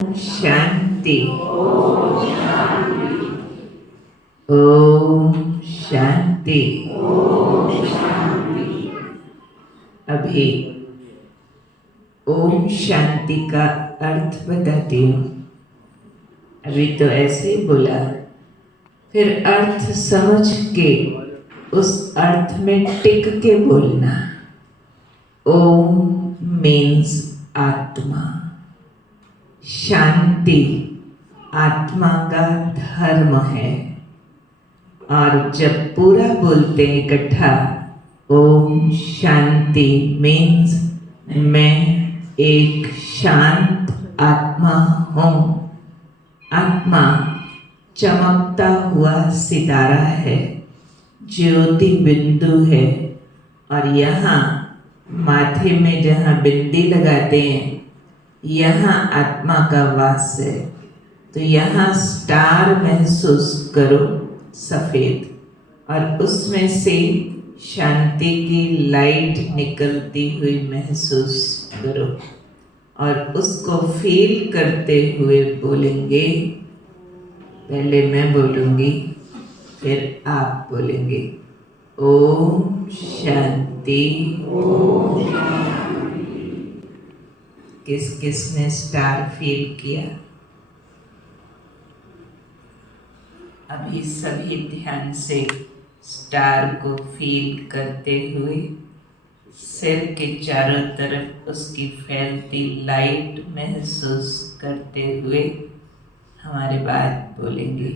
शांति। ओम शांति। अभी ओम शांति का अर्थ बताती हूँ। अभी तो ऐसे ही बोला, फिर अर्थ समझ के उस अर्थ में टिक के बोलना। ओम मीन्स आत्मा, शांति आत्मा का धर्म है। और जब पूरा बोलते हैं इकट्ठा, ओम शांति मीन्स मैं एक शांत आत्मा हूँ। आत्मा चमकता हुआ सितारा है, ज्योति बिंदु है। और यहाँ माथे में जहाँ बिंदी लगाते हैं, यहाँ आत्मा का वास है। तो यहाँ स्टार महसूस करो, सफेद, और उसमें से शांति की लाइट निकलती हुई महसूस करो। और उसको फील करते हुए बोलेंगे। पहले मैं बोलूँगी, फिर आप बोलेंगे। ओम शांति। किस किस ने स्टार फील किया? अभी सभी ध्यान से स्टार को फील करते हुए सिर के चारों तरफ उसकी फैलती लाइट महसूस करते हुए हमारे बाद बोलेंगे।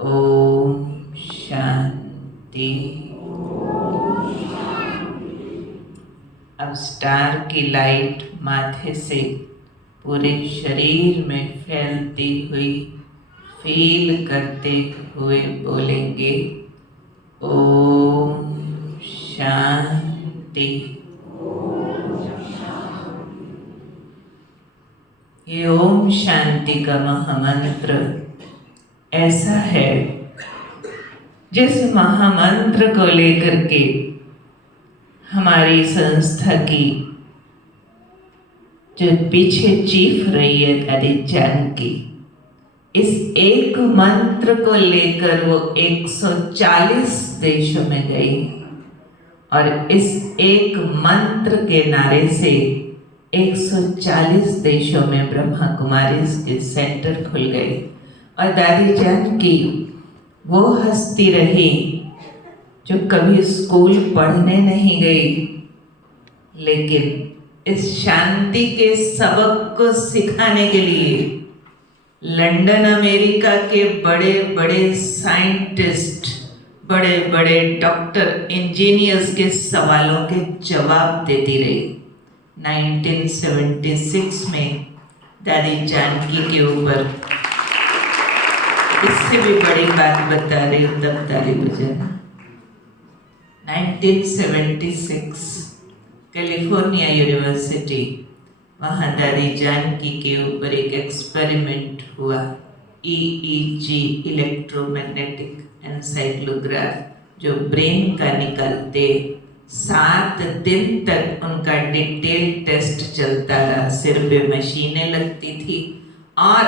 ओम शांति। अब स्टार की लाइट माथे से पूरे शरीर में फैलती हुई फील करते हुए बोलेंगे। ओम शांति। ये ओम शांति का महामंत्र ऐसा है जिस महामंत्र को लेकर के हमारी संस्था की जो पीछे चीफ रही है दादी जानकी, इस एक मंत्र को लेकर वो 140 देशों में गई। और इस एक मंत्र के नारे से 140 देशों में ब्रह्मा कुमारीज के सेंटर खुल गए। और दादी जानकी वो हस्ती रही जो कभी स्कूल पढ़ने नहीं गई, लेकिन इस शांति के सबक को सिखाने के लिए लंदन अमेरिका के बड़े बड़े साइंटिस्ट, बड़े बड़े डॉक्टर, इंजीनियर्स के सवालों के जवाब देती रही। 1976 में दादी जानकी के ऊपर इससे भी बड़ी बात बता रही हूँ, तब ताली बजाना। 1976 कैलिफोर्निया यूनिवर्सिटी, वहाँ दादी जानकी के ऊपर एक एक्सपेरिमेंट हुआ। EEG, इलेक्ट्रोमैग्नेटिक एनसाइक्लोग्राफ, जो ब्रेन का निकालते। 7 दिन तक उनका डिटेल टेस्ट चलता रहा। सिर पे मशीनें लगती थी और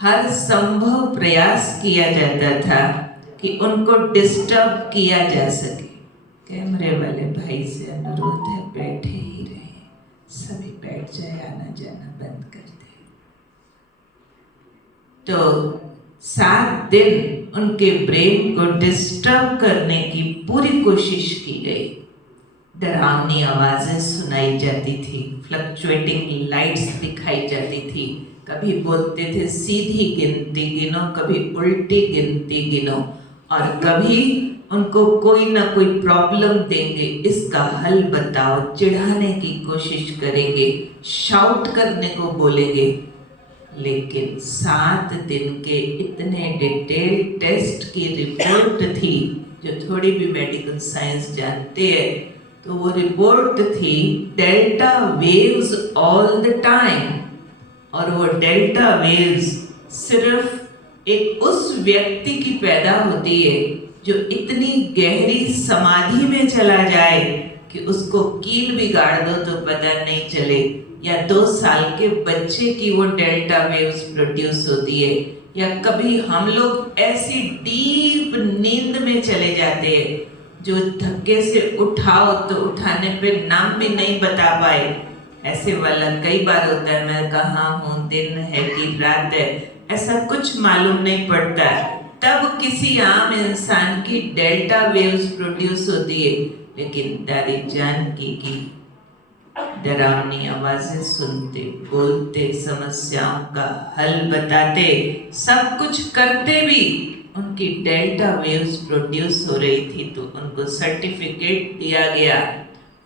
हर संभव प्रयास किया जाता था कि उनको डिस्टर्ब किया जा सके। कैमरे वाले भाई से अनुरोध है, बैठे ही रहे, सभी बैठ जाए, आना जाना बंद कर दे। तो 7 दिन उनके ब्रेन को डिस्टर्ब करने की पूरी कोशिश की गई। डरावनी आवाजें सुनाई जाती थी, फ्लक्चुएटिंग लाइट्स दिखाई जाती थी। कभी बोलते थे सीधी गिनती गिनो, कभी उल्टी गिनती गिनो, और कभी उनको कोई ना कोई प्रॉब्लम देंगे, इसका हल बताओ, चिढ़ाने की कोशिश करेंगे, शाउट करने को बोलेंगे। लेकिन 7 दिन के इतने डिटेल टेस्ट की रिपोर्ट थी, जो थोड़ी भी मेडिकल साइंस जानते हैं, तो वो रिपोर्ट थी delta waves all the time. और वो डेल्टा वेव्स सिर्फ एक उस व्यक्ति की पैदा होती है जो इतनी गहरी समाधि में चला जाए कि उसको कील भी गाड़ दो तो पता नहीं चले, या 2 साल के बच्चे की वो डेल्टा वेव्स प्रोड्यूस होती है, या कभी हम लोग ऐसी डीप नींद में चले जाते हैं जो धक्के से उठाओ तो उठाने पे नाम भी नहीं बता पाए। ऐसे वाला कई बार होता है, मैं कहाँ हूँ, दिन है कि रात है, ऐसा कुछ मालूम नहीं पड़ता। तब किसी आम इंसान की डेल्टा वेव्स प्रोड्यूस होती है, लेकिन दादी जानकी की डरावनी आवाजें सुनते, बोलते, समस्याओं का हल बताते, सब कुछ करते भी उनकी डेल्टा वेव्स प्रोड्यूस हो रही थी, तो उनको सर्टिफिकेट दिया गया,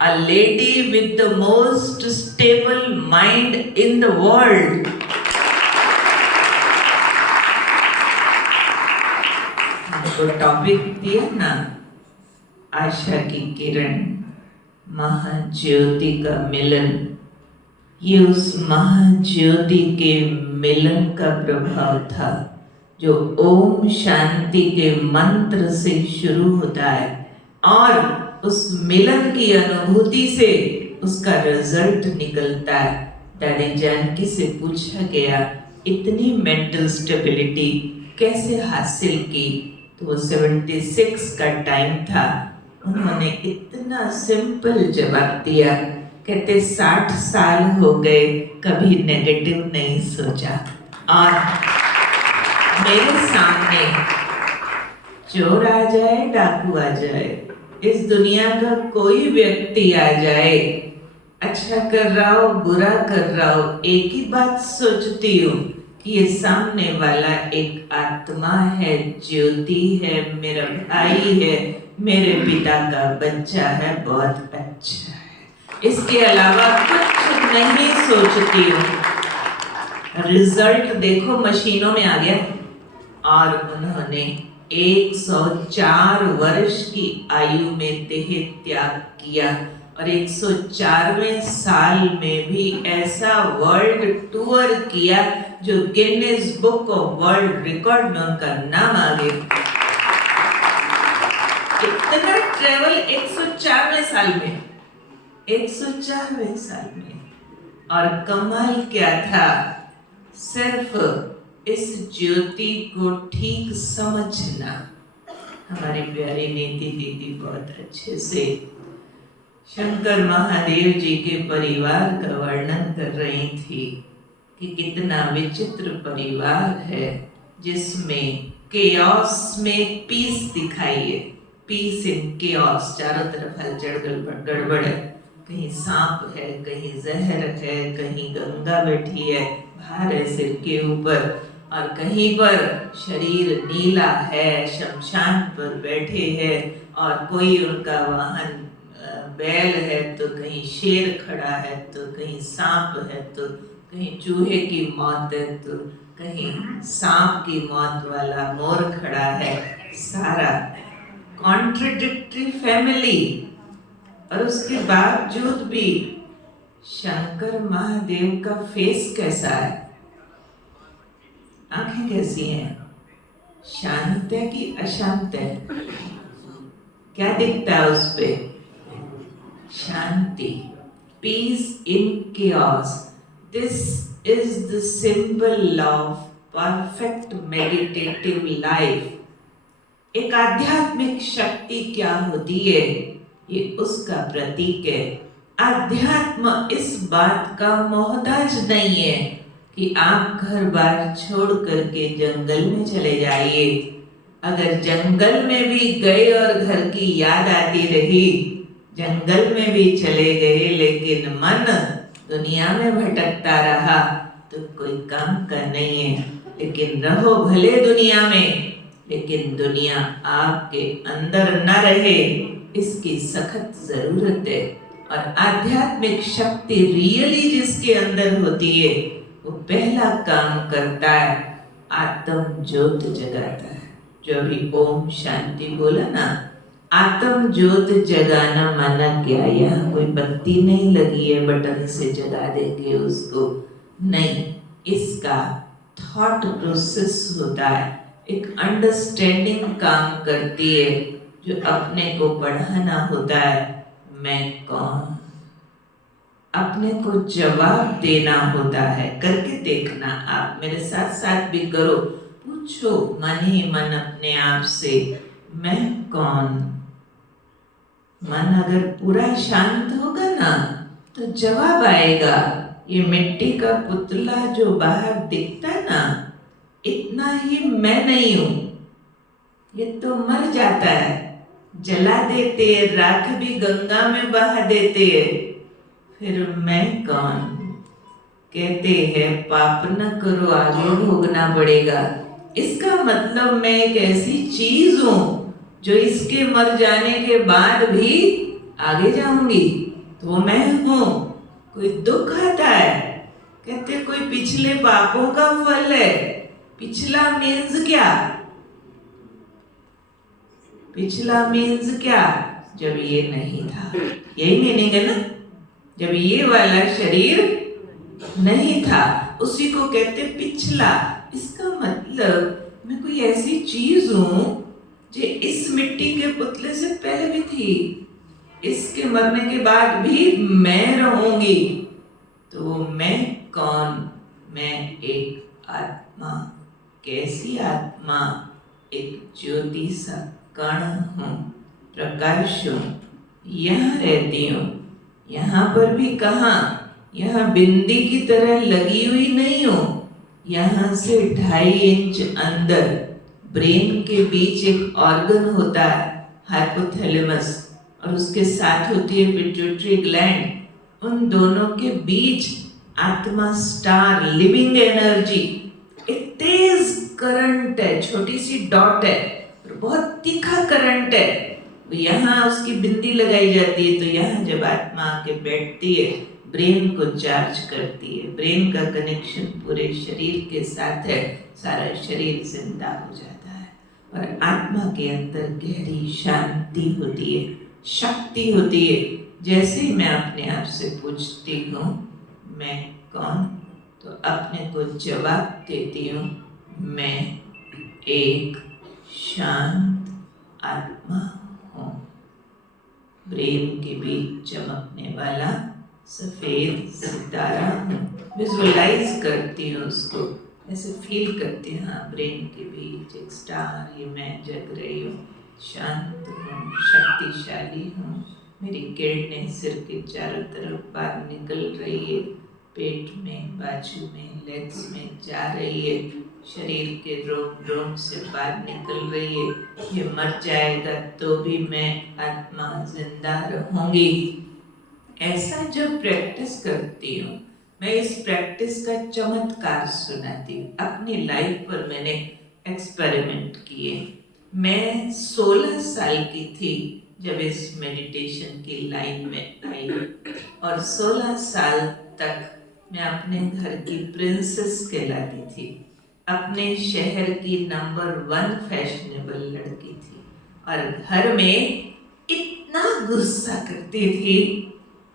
a lady with the most stable mind in the world. उनको टॉपिक दिया ना, आशा की किरण, महाज्योति का मिलन। ये उस महाज्योति के मिलन का प्रभाव था जो ओम शांति के मंत्र से शुरू होता है, और उस मिलन की अनुभूति से उसका रिजल्ट निकलता है। दादी जानकी से पूछा गया, इतनी मेंटल स्टेबिलिटी कैसे हासिल की? तो वो 76 का टाइम था। उन्होंने इतना सिंपल जवाब दिया, कहते 60 साल हो गए, कभी नेगेटिव नहीं सोचा। और मेरे सामने चोर आ जाए, डाकू आ जाए, इस दुनिया का कोई व्यक्ति आ जाए, अच्छा कर रहा हो, बुरा कर रहा हो, एक ही बात सोचती हूँ कि ये सामने वाला एक आत्मा है, ज्योति है, मेरा भाई है, मेरे पिता का बच्चा है, बहुत अच्छा है। इसके अलावा कुछ नहीं सोचती हूँ। रिजल्ट देखो मशीनों में आ गया। और उन्होंने 104 वर्ष की आयु में देह त्याग किया, और 104वें साल में भी ऐसा वर्ल्ड टूर किया जो Guinness book of world record में उनका नाम आ गया। इतना ट्रेवल 104वें साल में, 104वें साल में। और कमाल क्या था, सिर्फ इस ज्योति को ठीक समझना। हमारी प्यारी नीति दीदी बहुत अच्छे से शंकर महादेव जी के परिवार का वर्णन कर रही थी कि कितना विचित्र परिवार है जिसमें केओस में पीस दिखाई है। पीस इन केओस, चारों तरफ हलचल गड़बड़ है, कहीं सांप है, कहीं जहर है, कहीं गंगा बैठी है बाहर है सिर के ऊपर, और कहीं पर शरीर नीला है, शमशान पर बैठे हैं, और कोई उनका वाहन बैल है, तो कहीं शेर खड़ा है, तो कहीं सांप है, तो कहीं चूहे की मौत है, तो कहीं सांप की मौत वाला मोर खड़ा है। सारा कॉन्ट्रडिक्टरी फैमिली, और उसके बावजूद भी शंकर महादेव का फेस कैसा है, आंखें कैसी हैं, शांत है कि अशांत है? क्या दिखता है उस पे? शांति, peace in chaos. This is the symbol of perfect meditative life. एक आध्यात्मिक शक्ति क्या होती है, ये उसका प्रतीक है। अध्यात्म इस बात का मोहताज नहीं है कि आप घर बार छोड़ करके जंगल में चले जाइए। अगर जंगल में भी गए और घर की याद आती रही, जंगल में भी चले गए लेकिन मन दुनिया में भटकता रहा, तो कोई काम का नहीं है। लेकिन रहो भले दुनिया में, लेकिन दुनिया आपके अंदर न रहे, इसकी सख्त जरूरत है। और आध्यात्मिक शक्ति रियली जिसके अंदर होती है, वो पहला काम करता है, आत्म ज्योत जगाता है। जो अभी ओम शांति बोला ना, आत्म ज्योत जगाना माना क्या? यहाँ कोई बत्ती नहीं लगी है बटन से जगा देंगे उसको, नहीं। इसका थॉट प्रोसेस होता है, एक अंडरस्टैंडिंग काम करती है, जो अपने को बढ़ाना होता है। मैं कौन? अपने को जवाब देना होता है। करके देखना, आप मेरे साथ साथ भी करो। पूछो मन ही मन अपने आप से, मैं कौन? मन अगर पूरा शांत होगा ना तो जवाब आएगा। ये मिट्टी का पुतला जो बाहर दिखता ना, इतना ही मैं नहीं हूं। ये तो मर जाता है, जला देते हैं, राख भी गंगा में बहा देते हैं। फिर मैं कौन? कहते हैं पाप न करो आगे भोगना पड़ेगा। इसका मतलब मैं एक ऐसी चीज हूं जो इसके मर जाने के बाद भी आगे जाऊंगी। तो मैं हूं। कोई दुख आता है, कहते कोई पिछले पापों का फल है। पिछला मीन्स क्या? पिछला मीन्स क्या? जब ये नहीं था, यही मीनिंग है ना। जब ये वाला शरीर नहीं था, उसी को कहते पिछला। इसका मतलब मैं कोई ऐसी चीज हूं जो इस मिट्टी के पुतले से पहले भी थी, इसके मरने के बाद भी मैं रहूंगी। तो मैं कौन? मैं एक आत्मा। कैसी आत्मा? एक ज्योति सा कण हूं, प्रकाश हूं, यहां रहती हूं। यहां पर भी कहां? यहां बिंदी की तरह लगी हुई नहीं हूं। यहां से 2.5 इंच अंदर ब्रेन के बीच एक ऑर्गन होता है, हाइपोथैलेमस, और उसके साथ होती है पिट्यूटरी ग्लैंड। उन दोनों के बीच आत्मा, स्टार, लिविंग एनर्जी, एक तेज करंट है, छोटी सी डॉट है, बहुत तीखा करंट है। यहाँ उसकी बिंदी लगाई जाती है, तो यहाँ जब आत्मा आके बैठती है, ब्रेन को चार्ज करती है। ब्रेन का कनेक्शन पूरे शरीर के साथ है, सारा शरीर जिंदा हो जाता है। और आत्मा के अंदर गहरी शांति होती है, शक्ति होती है। जैसे ही मैं अपने आप से पूछती हूँ मैं कौन, तो अपने को जवाब देती हूँ मैं एक शांत आत्मा हूँ। ब्रेन के बीच चमकने वाला सफेद सितारा हूँ। विजुअलाइज करती हूँ उसको, ऐसे फील करती हूँ, हाँ ब्रेन के बीच एक स्टार, ये मैं जग रही हूँ, शांत हूँ, शक्तिशाली हूँ। मेरी किरणें सिर के चारों तरफ बाहर निकल रही है, पेट में, बाजू में, लेग्स में जा रही है, शरीर के रोम रोम से बाहर निकल रही है। ये मर जाएगा तो भी मैं आत्मा जिंदा रहूंगी। ऐसा जब प्रैक्टिस करती हूँ, मैं इस प्रैक्टिस का चमत्कार सुनाती हूँ। अपनी लाइफ पर मैंने एक्सपेरिमेंट किए। मैं 16 साल की थी जब इस मेडिटेशन की लाइन में आई, और 16 साल तक मैं अपने घर की प्रिंसेस कहलाती थी। अपने शहर की नंबर 1 फैशनेबल लड़की थी, और घर में इतना गुस्सा करती थी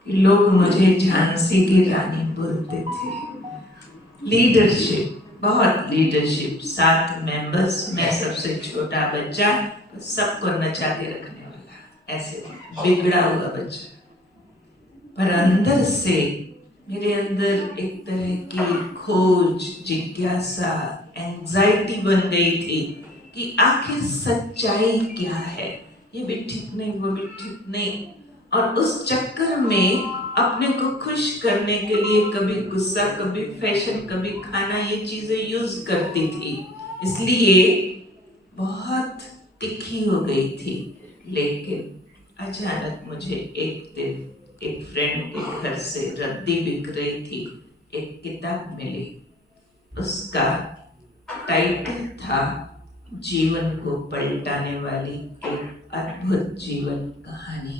कि लोग मुझे झांसी की रानी बोलते थे। लीडरशिप, बहुत लीडरशिप, 7 मेंबर्स, मैं सबसे छोटा बच्चा, सबको नचा के रखने वाला, ऐसे बिगड़ा हुआ बच्चा। पर अंदर से मेरे अंदर एक तरह की खोज, जिज्ञासा, एंजाइटी बन गई थी कि आखिर सच्चाई क्या है। ये भी ठीक नहीं, वो भी ठीक नहीं। और उस चक्कर में अपने को खुश करने के लिए कभी गुस्सा, कभी फैशन, कभी खाना, ये चीजें यूज करती थी। इसलिए बहुत तिखी हो गई थी। लेकिन अचानक मुझे एक दिन एक फ्रेंड के घर से रद्दी बिक रही थी, एक किताब मिली। उसका टाइटल था जीवन को पलटाने वाली एक अद्भुत जीवन कहानी।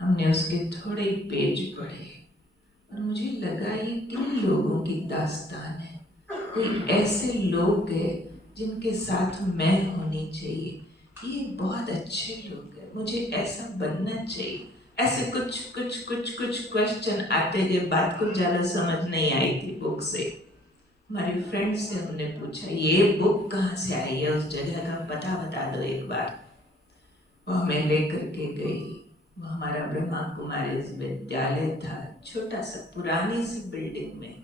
हमने उसके थोड़े पेज पढ़े और मुझे लगा ये किन लोगों की दास्तान है। कोई ऐसे लोग हैं जिनके साथ मैं होनी चाहिए। ये बहुत अच्छे लोग हैं, मुझे ऐसा बनना चाहिए। ऐसे कुछ क्वेश्चन आते गए। बात को ज़्यादा समझ नहीं आई थी बुक से। हमारी फ्रेंड से हमने पूछा ये बुक कहाँ से आई है, उस जगह का पता बता दो एक बार। वो हमें लेकर के गई। वो हमारा ब्रह्मा कुमारी विद्यालय था, छोटा सा पुरानी सी बिल्डिंग में,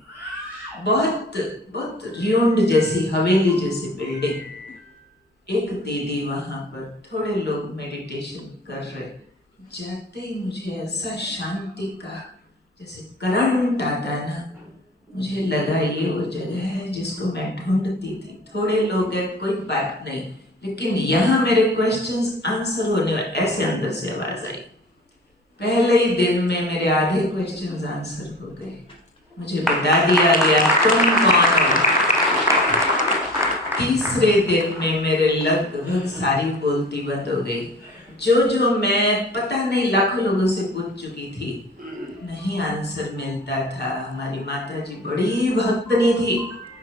बहुत बहुत रियोंड जैसी हवेली जैसी बिल्डिंग। एक दीदी वहां पर थोड़े लोग मेडिटेशन कर रहे, जाते ही मुझे ऐसा शांति का जैसे करंट आता ना, मुझे लगा ये वो जगह है जिसको मैं ढूंढती थी। थोड़े लोग हैं, कोई बात नहीं, लेकिन यहाँ मेरे क्वेश्चंस आंसर होने वाले, ऐसे अंदर से आवाज आई। पहले ही दिन में मेरे आधे क्वेश्चंस आंसर हो गए। मुझे बता दिया गया तुम कौन हो। तीसरे दिन में मेरे लगभग सारी बोलती बंद हो गई। जो मैं पता नहीं लाखों लोगों से पूछ चुकी थी, नहीं आंसर मिलता था। हमारी माता जी बड़ी भक्तनी थी,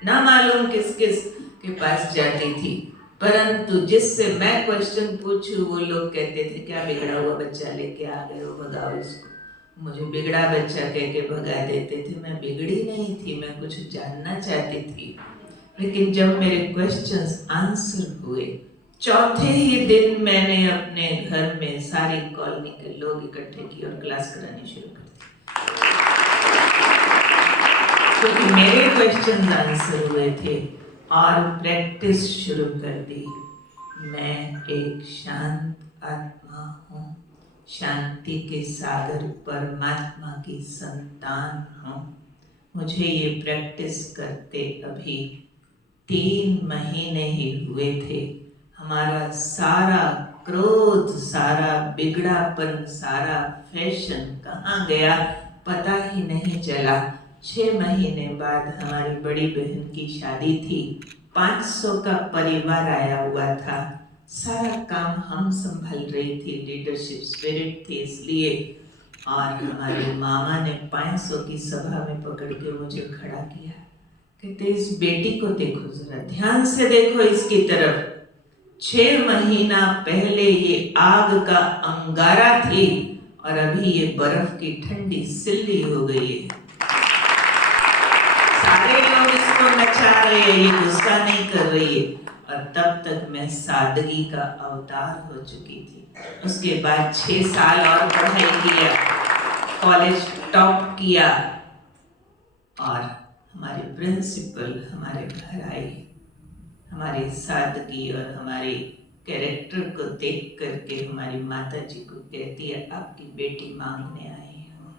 ना मालूम किस किस के पास जाती थी, परंतु जिससे मैं क्वेश्चन पूछूं वो लोग कहते थे क्या बिगड़ा हुआ बच्चा लेके आ गए हो, भगाओ इसको। मुझे बिगड़ा बच्चा कह के भगा देते थे। मैं बिगड़ी नहीं थी, मैं कुछ जानना चाहती थी। लेकिन जब मेरे क्वेश्चंस आंसर हुए, चौथे ही दिन मैंने अपने घर में सारी कॉलोनी के लोग इकट्ठे किए और क्लास करानी शुरू कर दी, क्योंकि मेरे क्वेश्चंस आंसर हुए थे और प्रैक्टिस शुरू कर दी। मैं एक शांत आत्मा हूँ, शांति के सागर परमात्मा की संतान हूँ। मुझे ये प्रैक्टिस करते अभी 3 महीने ही हुए थे। हमारा सारा क्रोध, सारा बिगड़ापन, सारा फैशन कहाँ गया पता ही नहीं चला। 6 महीने बाद हमारी बड़ी बहन की शादी थी, 500 का परिवार आया हुआ था। सारा काम हम संभाल रही थी, लीडरशिप स्पिरिट थी इसलिए। और हमारे मामा ने 500 की सभा में पकड़ के मुझे खड़ा किया, कहते इस बेटी को देखो, जरा ध्यान से देखो इसकी तरफ। 6 महीना पहले ये आग का अंगारा थी और अभी ये बर्फ की ठंडी सिल्ली हो गई है। सारे लोग इसको नचा रहे हैं, ये गुस्सा नहीं कर रही है। और तब तक मैं सादगी का अवतार हो चुकी थी। उसके बाद 6 साल और पढ़ाई किया, कॉलेज टॉप किया, और हमारे प्रिंसिपल हमारे घर आई। हमारी सादगी और हमारे कैरेक्टर को देख करके हमारी माता जी को कहती है आपकी बेटी मांगने आई हूँ।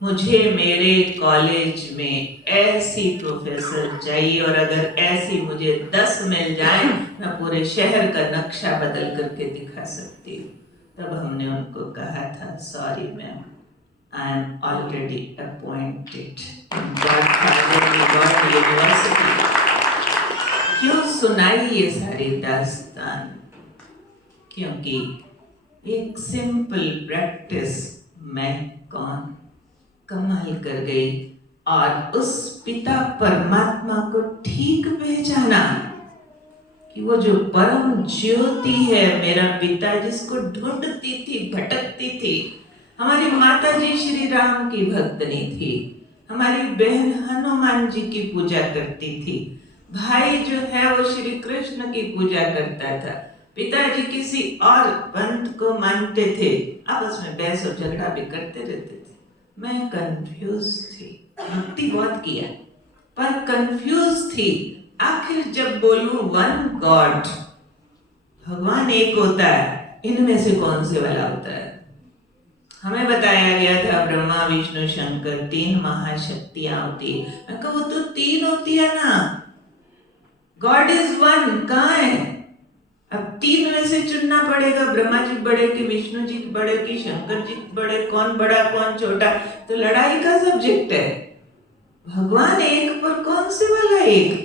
मुझे मेरे कॉलेज में ऐसी प्रोफेसर चाहिए, और अगर ऐसी मुझे 10 मिल जाए मैं पूरे शहर का नक्शा बदल करके दिखा सकती हूँ। तब हमने उनको कहा था sorry ma'am, I am already appointed in Godfather University। क्यों सुनाई ये सारी दास्तान? क्योंकि एक सिंपल प्रैक्टिस, मैं कौन, कमाल कर गई। और उस पिता परमात्मा को ठीक पहचाना कि वो जो परम ज्योति है मेरा पिता, जिसको ढूंढती थी, भटकती थी। हमारी माता जी श्री राम की भक्तनी थी, हमारी बहन हनुमान जी की पूजा करती थी, भाई जो है वो श्री कृष्ण की पूजा करता था, पिताजी किसी और पंथ को मानते थे, आपस में बहस और झगड़ा भी करते रहते थे। मैं कंफ्यूज थी, भक्ति बहुत किया पर कंफ्यूज थी। आखिर जब बोलूं वन गॉड, भगवान एक होता है, इनमें से कौन से वाला होता है? हमें बताया गया था ब्रह्मा विष्णु शंकर 3 महाशक्तियां होती है। मैं कहा वो तो 3 होती है ना, गॉड इज वन, कहाँ है? अब 3 में से चुनना पड़ेगा, ब्रह्मा जी बड़े कि विष्णु जी बड़े कि शंकर जी बड़े, कौन बड़ा कौन छोटा, तो लड़ाई का सब्जेक्ट है। भगवान एक पर कौन से वाला एक?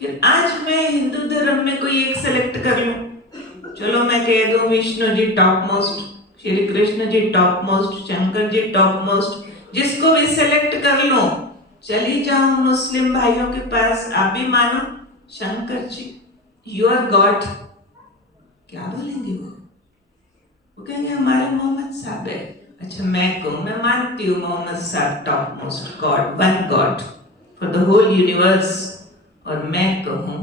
फिर आज मैं हिंदू धर्म में कोई एक सेलेक्ट कर लूं, चलो मैं कह दूं Vishnu ji top most, Shri Krishna ji top most, Shankar ji top most, जिसको भी सेलेक्ट कर लो। चली जाऊं मुस्लिम भाइयों के पास, आप भी मानो शंकर जी योर गॉड, क्या बोलेंगे वो कहेंगे हमारे मोहम्मद साहब है। अच्छा मैं कहूं, मैं मानती हूँ मोहम्मद साहब top most God, one God for the whole universe, और मैं कहूं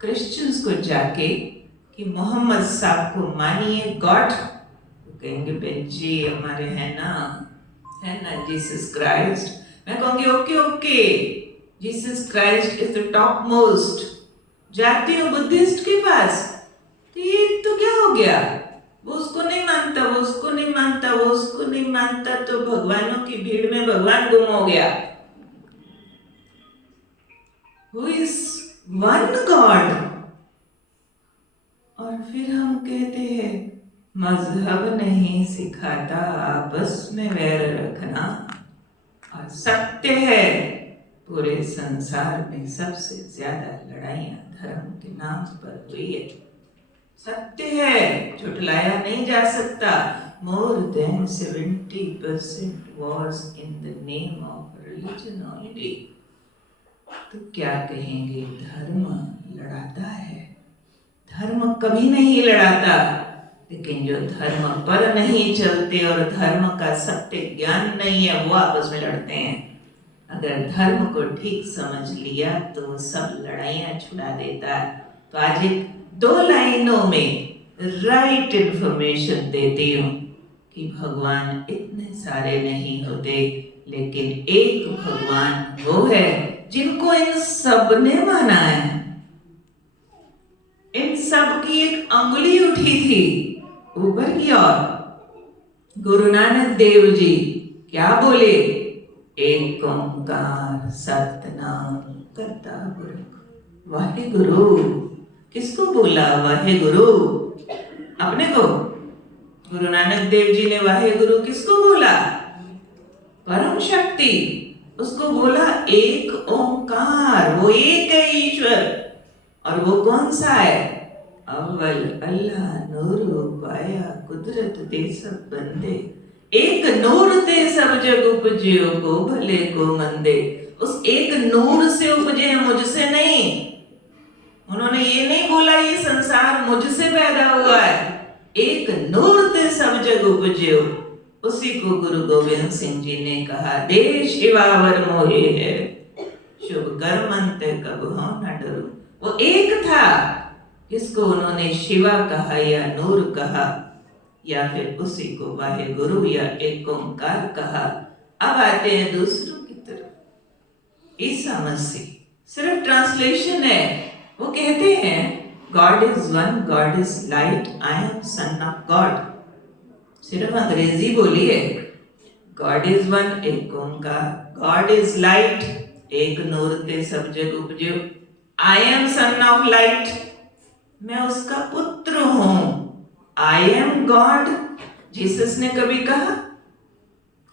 क्रिश्चियंस को जाके कि मोहम्मद साहब को मानिए गॉड, कहेंगे बेन जी हमारे है ना जीसस क्राइस्ट। मैं कहूंगी okay okay, Jesus Christ is the top most. जाती हूँ बुद्धिस्ट के पास, तो ये तो क्या हो गया, वो उसको नहीं मानता, वो उसको नहीं मानता, वो उसको नहीं मानता, तो भगवानों की भीड़ में भगवान गुम हो गया। Who is one God? और फिर हम कहते हैं मजहब नहीं सिखाता आपस में वैर रखना, और सत्य है पूरे संसार में सबसे ज्यादा लड़ाइयां धर्म के नाम पर हुई है। सत्य है, झुठलाया नहीं जा सकता। More than 70% was in the name of religion only। तो क्या कहेंगे, धर्म लड़ाता है? धर्म कभी नहीं लड़ाता, लेकिन जो धर्म पर नहीं चलते और धर्म का सत्य ज्ञान नहीं है वो आपस में लड़ते हैं। अगर धर्म को ठीक समझ लिया तो सब लड़ाइयां छुड़ा देता है। तो आज एक 2 लाइनों में राइट इंफॉर्मेशन देती हूँ कि भगवान इतने सारे नहीं होते, लेकिन एक भगवान वो है जिनको इन सब ने माना है। इन सब की एक अंगुली उठी थी ऊपर की ओर। गुरु नानक देव जी क्या बोले, एक ओंकार सतनाम करता गुरु। वाहे गुरु किसको बोला, वाहे गुरु अपने को। गुरु नानक देव जी ने वाहे गुरु किसको बोला, परम शक्ति, उसको बोला एक ओंकार, वो एक है ईश्वर। और वो कौन सा है, अव्वल अल्लाह नूर पाया कुदरत दे सब बंदे। एक नूर ते सब जग उपजियो को भले को मंदे। उस एक नूर से उपजे हैं, मुझसे नहीं। उन्होंने ये नहीं बोला ये संसार मुझसे पैदा हुआ है। एक नूर ते सब जग उपजियो, उसी को गुरु गोविंद सिंह जी ने कहा, दे शिवावर मोहे है शुभ कर्म अंत कब हो न डरो। वो एक था, किसको उन्होंने शिवा कहा या नूर कहा, या फिर उसी को वाहे गुरु या एक ओंकार कहा। अब आते हैं दूसरों की तरफ। ईसा मसीह सिर्फ ट्रांसलेशन है। वो कहते हैं God is one, God is light, I am son of God. सिर्फ अंग्रेजी बोली है। गॉड इज वन, एक ओंकार, गॉड इज लाइट, एक नूर ते सब जग उपजो, I am son of light, मैं उसका पुत्र हूं। आई एम गॉड, जीसस ने कभी कहा,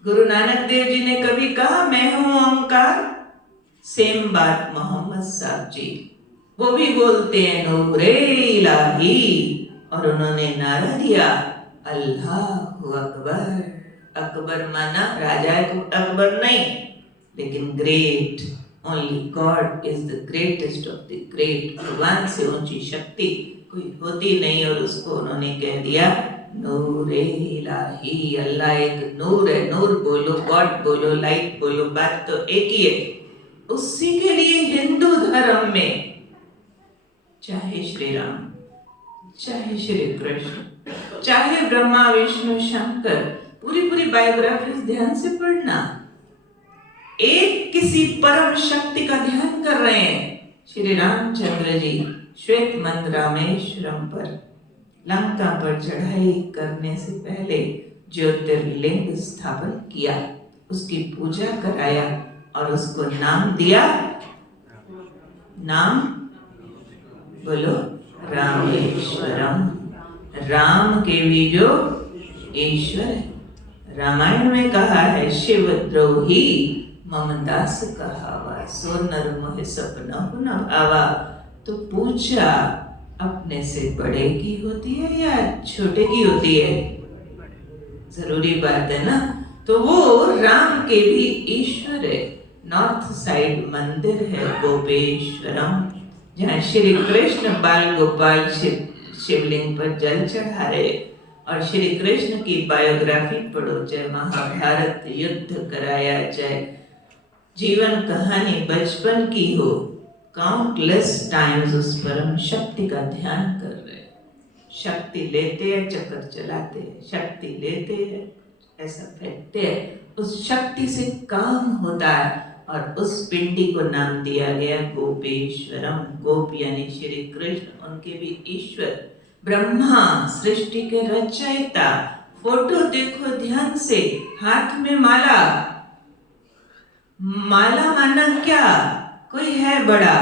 गुरु नानक देव जी ने कभी कहा मैं हूं ओंकार। सेम बात मोहम्मद साहब जी, वो भी बोलते हैं नूरे इलाही, और उन्होंने नारा दिया अल्लाहु अकबर। अकबर माना राजा अकबर नहीं, लेकिन great. Only God is the greatest of the great. भगवान से ऊंची शक्ति कोई होती नहीं, और उसको उन्होंने कह दिया नूरे इलाही। अल्लाह एक नूर है। नूर बोलो, गॉड बोलो, लाइट बोलो, बात तो एक ही है। उसी के लिए हिंदू धर्म में चाहे श्री राम, चाहे श्री कृष्ण, चाहे ब्रह्मा विष्णु शंकर, पूरी बायोग्राफीज ध्यान से पढ़ना, एक किसी परम शक्ति का ध्यान कर रहे हैं। श्री रामचंद्र जी श्वेत मंद रामेश्वरम पर लंका पर चढ़ाई करने से पहले ज्योतिर्लिंग स्थापन किया, उसकी पूजा कराया और उसको नाम दिया, नाम बोलो रामेश्वरम। राम के भी जो ईश्वर है। रामायण में कहा है शिव द्रोही ममदास कहावा, सो नर मोह सपना न भावा। तो पूजा अपने से बड़े की होती है या छोटे की होती है, जरूरी बात है ना। तो वो राम के भी ईश्वर है। नॉर्थ साइड मंदिर है गोपेश्वरम, जहाँ श्री कृष्ण बाल गोपाल शिवलिंग पर जल चढ़ा रहे। और श्री कृष्ण की बायोग्राफी पढ़ो, चाहे महाभारत युद्ध कराया, चाहे जीवन कहानी बचपन की हो, काउंटलेस टाइम्स उस परम शक्ति का ध्यान कर रहे। शक्ति लेते हैं, चक्कर चलाते हैं, शक्ति लेते हैं, ऐसा फेंकते हैं, उस शक्ति से काम होता है। और उस पिंडी को नाम दिया गया गोपेश्वरम। गोप यानी श्री कृष्ण, उनके भी ईश्वर। ब्रह्मा सृष्टि के रचयिता। फोटो देखो ध्यान से, हाथ में माला। माला माना क्या, कोई है बड़ा,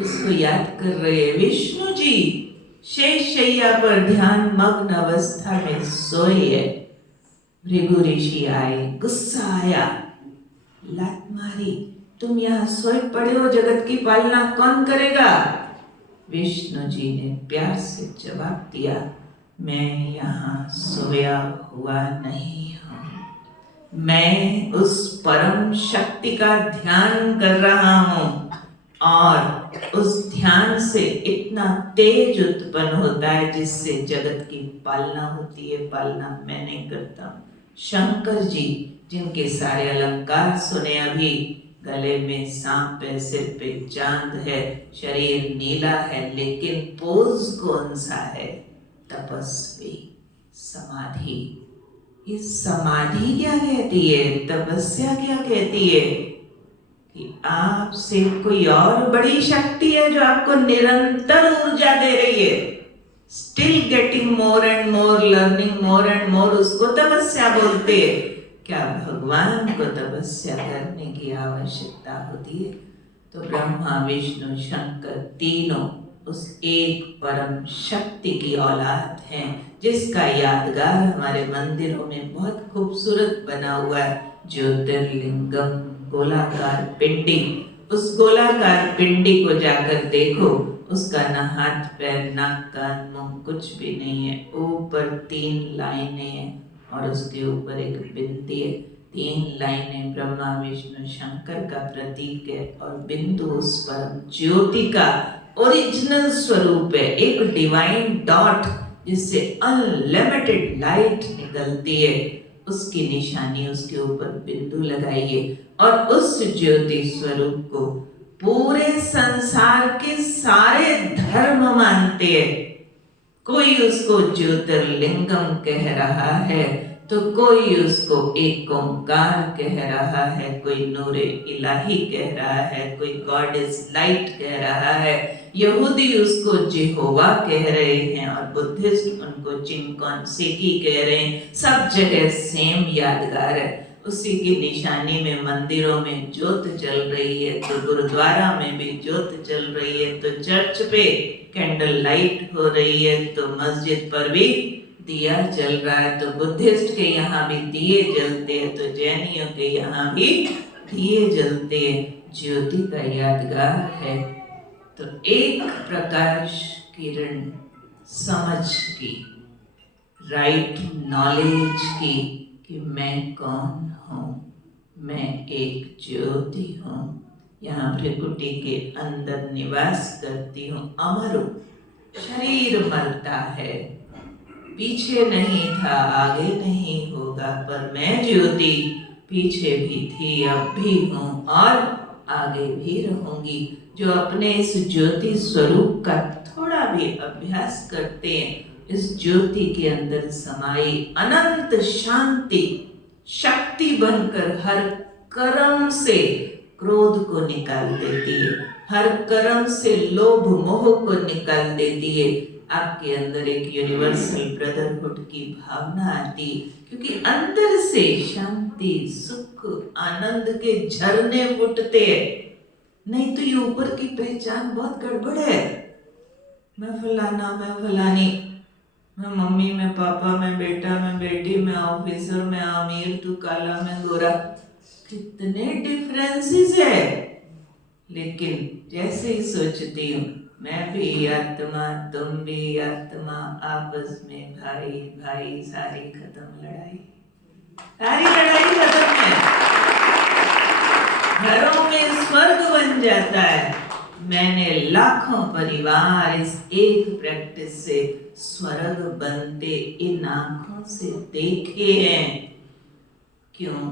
इसको याद कर रहे हैं। विष्णु जी शेष शैया पर ध्यान मग्न अवस्था में सोए है। भृगु ऋषि आए, गुस्सा आया, लात मारी, तुम यहाँ सोए पड़े हो, जगत की पालना कौन करेगा? विष्णु जी ने प्यार से जवाब दिया, मैं यहाँ सोया हुआ नहीं हूँ, मैं उस परम शक्ति का ध्यान कर रहा हूँ। और उस ध्यान से इतना तेज उत्पन्न होता है जिससे जगत की पालना होती है। पालना मैं नहीं करता हूँ। शंकर जी जिनके सारे अलंकार सुने अभी, गले में सांप है, सिर पे चांद है, शरीर नीला है, लेकिन पोज कौन सा है? तपस्वी, समाधि। ये समाधि क्या कहती है, तपस्या क्या कहती है? कि आपसे कोई और बड़ी शक्ति है जो आपको निरंतर ऊर्जा दे रही है। Still getting more and more, learning more and more, उसको तपस्या बोलते हैं। क्या भगवान को तपस्या करने की आवश्यकता होती है? तो ब्रह्मा विष्णु शंकर तीनों उस एक परम शक्ति की औलाद हैं, जिसका यादगार हमारे मंदिरों में बहुत खूबसूरत बना हुआ है। ज्योतिर्लिंगम, गोलाकार पिंडी। उस गोलाकार पिंडी को जाकर देखो, उसका ना हाथ पैर नाक कान मुंह कुछ भी नहीं है। ऊपर 3 लाइनें हैं और उसके ऊपर एक बिंदी है। 3 लाइनें ब्रह्मा विष्णु शंकर का प्रतीक है और बिंदु उस परम ज्योति का ओरिजिनल स्वरूप है। एक डिवाइन डॉट जिससे अनलिमिटेड लाइट निकलती है, उसकी निशानी उसके ऊपर बिंदु लगाइए। और उस ज्योति स्वरूप को पूरे संसार के सारे धर्म मानते हैं। कोई उसको ज्योतिर्लिंगम कह रहा है, तो कोई उसको एक ओंकार कह रहा है, कोई नूरे इलाही कह रहा है, कोई गॉड इज लाइट कह रहा है। यहूदी उसको जेहोवा कह रहे हैं और बुद्धिस्ट उनको चिंकॉन सेकी कह रहे हैं। सब जगह सेम यादगार है। उसी की निशानी में मंदिरों में ज्योत जल रही है, तो गुरुद्वारा में भी ज्योत जल रही है, तो चर्च पे कैंडल लाइट हो रही है, तो मस्जिद पर भी दिया जल रहा है। तो बुद्धिस्ट के यहाँ भी दिए जलते हैं, तो जैनियों के यहाँ भी दिए जलते हैं। ज्योति का यादगार है। तो एक प्रकाश किरण समझ की, राइट नॉलेज की कि मैं कौन हूँ, मैं एक ज्योति हूँ, यहाँ भृकुटी के अंदर निवास करती हूँ, अमर हूँ। शरीर मरता है, पीछे नहीं था, आगे नहीं होगा, पर मैं ज्योति पीछे भी थी, अब भी हूँ और आगे भी रहूंगी। जो अपने इस ज्योति स्वरूप का थोड़ा भी अभ्यास करते हैं, इस ज्योति के अंदर समाई अनंत शांति शक्ति बनकर हर कर्म से क्रोध को निकाल देती है, हर कर्म से लोभ मोह को निकाल देती है। आपके अंदर एक यूनिवर्सल ब्रदरहुड की भावना आती, क्योंकि अंदर से शांति सुख आनंद के झरने फूटते हैं। नहीं तो ये ऊपर की पहचान बहुत गड़बड़ है। मैं फलाना, मैं फलानी, मैं मम्मी, मैं पापा, मैं बेटा, मैं बेटी, मैं ऑफिसर, मैं अमीर, तू काला, मैं गोरा। कितने डिफरेंसेस है। लेकिन जैसे ही सोचती हूँ मैं भी आत्मा, तुम भी आत्मा, आपस में भाई भाई, सारी खत्म लड़ाई, सारी लड़ाई खत्म है। घरों में स्वर्ग बन जाता है। मैंने लाखों परिवार इस एक प्रैक्टिस से स्वर्ग बनते इन आंखों से देखे हैं। क्यों?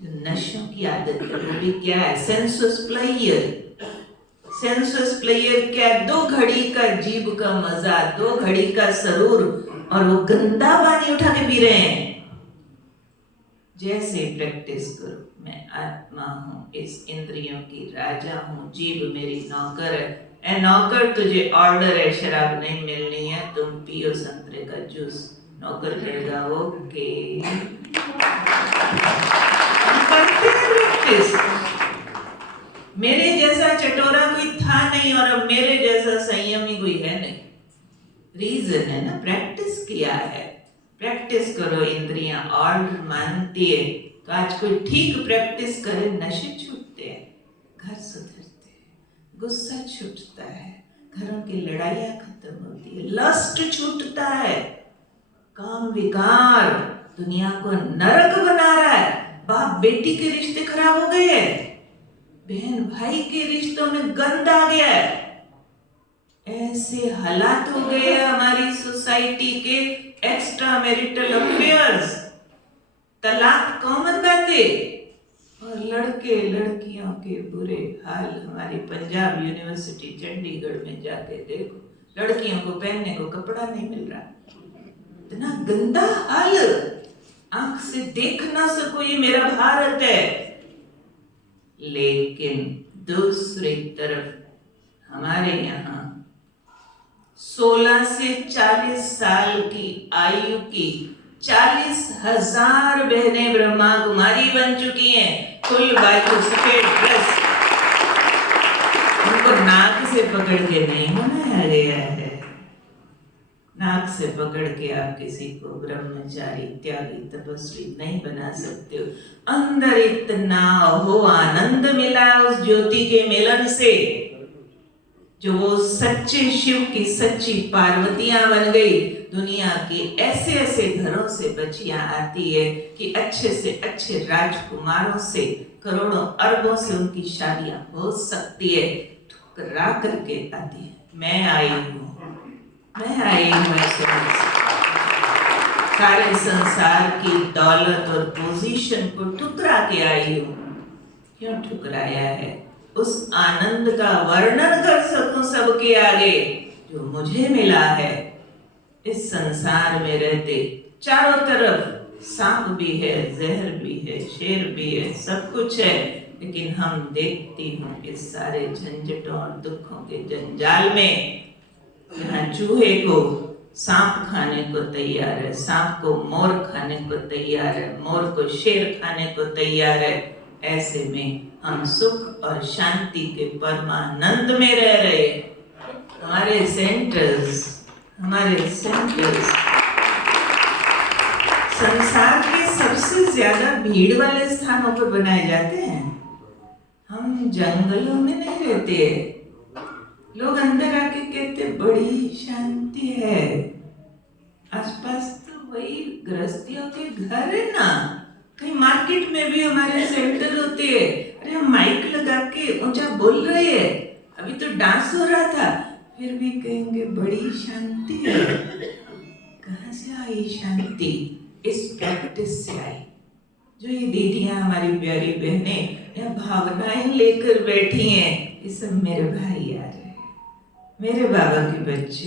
जो नशों की आदत है वो भी क्या है? सेंसुअस प्लेयर, सेंसुअस प्लेयर क्या, 2 घड़ी का जीभ का मजा, 2 घड़ी का सरूर, और वो गंदा पानी उठा के पी रहे हैं। जैसे प्रैक्टिस करो, मैं आत्मा हूँ, इस इंद्रियों की राजा हूँ, जीभ मेरी नौकर है। ए नौकर, तुझे ऑर्डर है, शराब नहीं मिलनी है, तुम पियो संतरे का जूस। नौकर कहेगा ओके। करते हैं प्रैक्टिस। मेरे जैसा चटोरा कोई था नहीं और अब मेरे जैसा संयमी कोई है नहीं। रीजन है ना, प्रैक्टिस किया है। प्रैक्टिस करो, इंद्रियां ऑर्डर मानती है। तो आज कोई ठीक प्रैक्टिस करे, नशे छूटते हैं, घर सुधरते हैं, गुस्सा छूटता है, घरों की लड़ाइयां खत्म होती है, लस्ट छूटता है, काम विकार दुनिया को नरक बना रहा है, बाप बेटी के रिश्ते खराब हो गए हैं, बहन भाई के रिश्तों में गंद आ गया है, ऐसे हालात हो गए हैं हमारी सोसाइटी के, एक्स्ट्रा मैरिटल अफेयर्स, तलाक कॉमन बातें, और लड़के लड़कियों के बुरे हाल। हमारी पंजाब यूनिवर्सिटी चंडीगढ़ में जाके देखो, लड़कियों को पहनने को कपड़ा नहीं मिल रहा, इतना गंदा हाल, आंख से देख ना सको, ये मेरा भारत है। लेकिन दूसरी तरफ हमारे यहाँ 16 से 40 साल की आयु की 40,000 बहनें ब्रह्मा कुमारी बन चुकी हैं, फुल बाजू सफेद ड्रेस। उनको नाक से पकड़ के नहीं बनाया गया है। नाक से पकड़ के आप किसी को ब्रह्मचारी त्यागी तपस्वी नहीं बना सकते हो। अंदर इतना हो आनंद मिला उस ज्योति के मिलन से, जो वो सच्चे शिव की सच्ची पार्वतियां बन गई। दुनिया के ऐसे ऐसे घरों से बच्चियां आती है कि अच्छे से अच्छे राजकुमारों से, करोड़ों अरबों से उनकी शादियां हो सकती है, ठुकरा करके आती है। मैं आई हूँ सारे संसार की दौलत और पोजीशन को ठुकरा के आई हूँ। क्यों ठुकराया है? उस आनंद का वर्णन कर सकूं सबके आगे जो मुझे मिला है। इस संसार में रहते चारों तरफ सांप भी है, जहर भी है, शेर भी है, सब कुछ है, लेकिन हम देखती हूँ इस सारे झंझटों और दुखों के जंजाल में, जहाँ चूहे को सांप खाने को तैयार है, सांप को मोर खाने को तैयार है, मोर को शेर खाने को तैयार है, ऐसे में हम सुख और शांति के परमानंद में रह रहे। हमारे सेंटर्स संसार के सबसे ज्यादा भीड़ वाले स्थानों पर बनाए जाते हैं। हम जंगलों में नहीं रहते। लोग अंदर आके कहते बड़ी शांति है, आसपास तो वही गृहस्थियों के घर है ना। कहीं मार्केट में भी हमारे सेंटर होते हैं, अरे हम माइक लगा के ऊंचा बोल रहे हैं, अभी तो डांस हो रहा था, फिर भी कहेंगे बड़ी शांति है। कहाँ से आई शांति? इस प्रैक्टिस से आई। जो ये दीदियां हमारी प्यारी बहनें या भावनाएं लेकर बैठी हैं, ये सब मेरे भाई आ रहे, मेरे बाबा के बच्चे,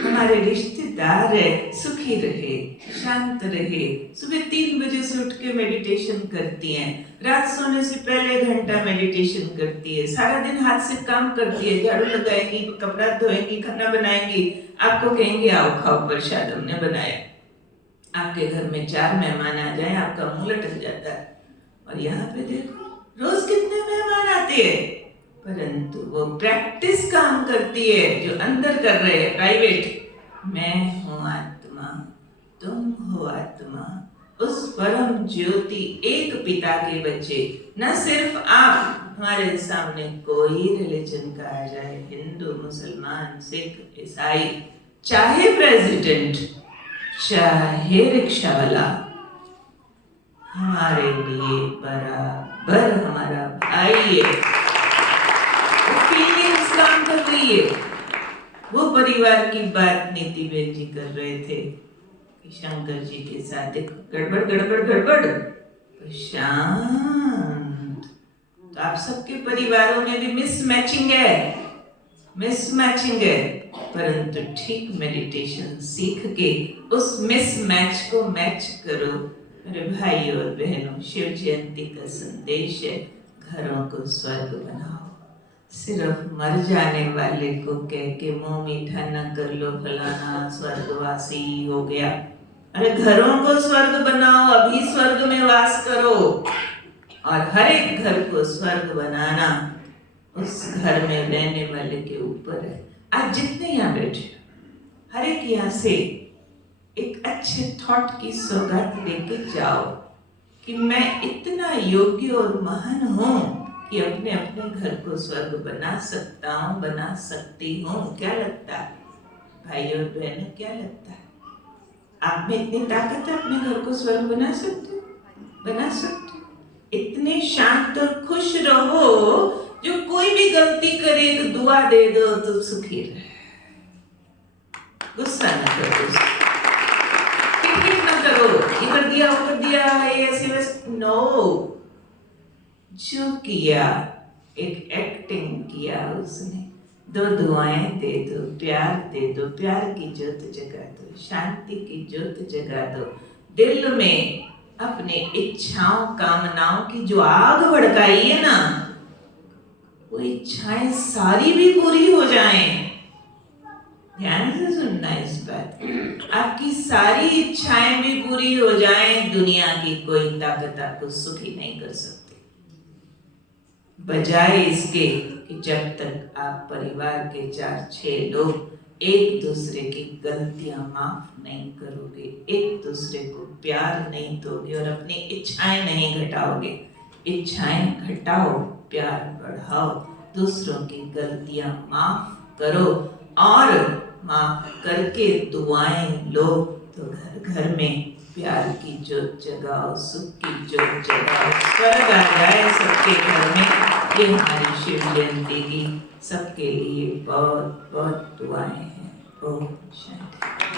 हमारे रिश्तेदार है, सुखी रहे, शांत रहे। सुबह 3 बजे से उठ के मेडिटेशन करती हैं, रात सोने से पहले घंटा मेडिटेशन करती है, सारा दिन हाथ से काम करती है, झाड़ू लगाएंगी, कपड़ा धोएंगी, खाना बनाएंगी, आपको कहेंगे आओ खाओ प्रसाद हमने बनाया। आपके घर में 4 मेहमान आ जाए, आपका मुंह लटक जाता है। और यहाँ पे देखो रोज कितने मेहमान आते हैं, परंतु वो प्रैक्टिस काम करती है जो अंदर कर रहे हैं प्राइवेट। मैं हूँ आत्मा, तुम हो आत्मा, उस परम ज्योति एक पिता के बच्चे। न सिर्फ आप, हमारे सामने कोई रिलीजन का आ जाए, हिंदू, मुसलमान, सिख, ईसाई, चाहे प्रेसिडेंट, चाहे रिक्शा वाला, हमारे लिए बराबर हमारा भाई है। फीलिंग्स काम कर रही है। वो परिवार की बात नीति बेन जी कर रहे थे कि शंकर जी के साथ एक गड़बड़ शांत। तो आप सबके परिवारों में भी मिसमैचिंग है। मिसमैचिंग है, परंतु ठीक मेडिटेशन सीख के उस मिसमैच को मैच करो। मेरे भाई और बहनों, शिव जयंती का संदेश है, घरों को स्वर्ग बनाओ। सिर्फ मर जाने वाले को कह के मुंह मीठा न कर लो, फलाना स्वर्गवासी हो गया। अरे घरों को स्वर्ग बनाओ, अभी स्वर्ग में वास करो। और हर एक घर को स्वर्ग बनाना उस घर में रहने वाले के ऊपर है। आज जितने यहाँ बैठे, हर एक यहाँ से एक अच्छे थॉट की सौगात लेके जाओ कि मैं इतना योग्य और महान हूं कि अपने अपने घर को स्वर्ग बना सकता हूं, बना सकती हूँ। क्या लगता है भाई और बहनों, क्या लगता है? आप में इतनी ताकत है, अपने घर को स्वर्ग बना सकते हो? बना सकते हो? इतने शांत और खुश रहो, जो कोई भी गलती करे एक दुआ दे दो तो सुखी रहे। गुस्सा न करो, न करो, ये कर दिया वो कर दिया, ये ऐसे वैसे, नो। जो किया, एक एक्टिंग किया उसने, दो दुआएं दे दो, प्यार दे दो, प्यार की ज्योत जगा दो, शांति की ज्योत जगा दो। दिल में अपने इच्छाओं कामनाओं की जो आग भड़काई है ना, वो इच्छाएं सारी भी पूरी हो जाएं। ध्यान से सुनना इस बात, आपकी सारी इच्छाएं भी पूरी हो जाएं, दुनिया की कोई ताकत आपको सुखी नहीं कर सकती। बजाय इसके कि जब तक आप परिवार के 4-6 लोग एक दूसरे की गलतियां माफ नहीं करोगे, एक दूसरे को प्यार नहीं दोगे और अपनी इच्छाएं नहीं घटाओगे। इच्छाएं घटाओ, प्यार बढ़ाओ, दूसरों की गलतियां माफ करो और माफ करके दुआएं लो, तो घर घर में प्यार की ज्योत जगाओ, सुख की ज्योत जगाओ, स्वर्ग आ जाए सबके घर में। ये हमारी शिव जयंती की सबके लिए बहुत बहुत दुआएं हैं। ओम शांति।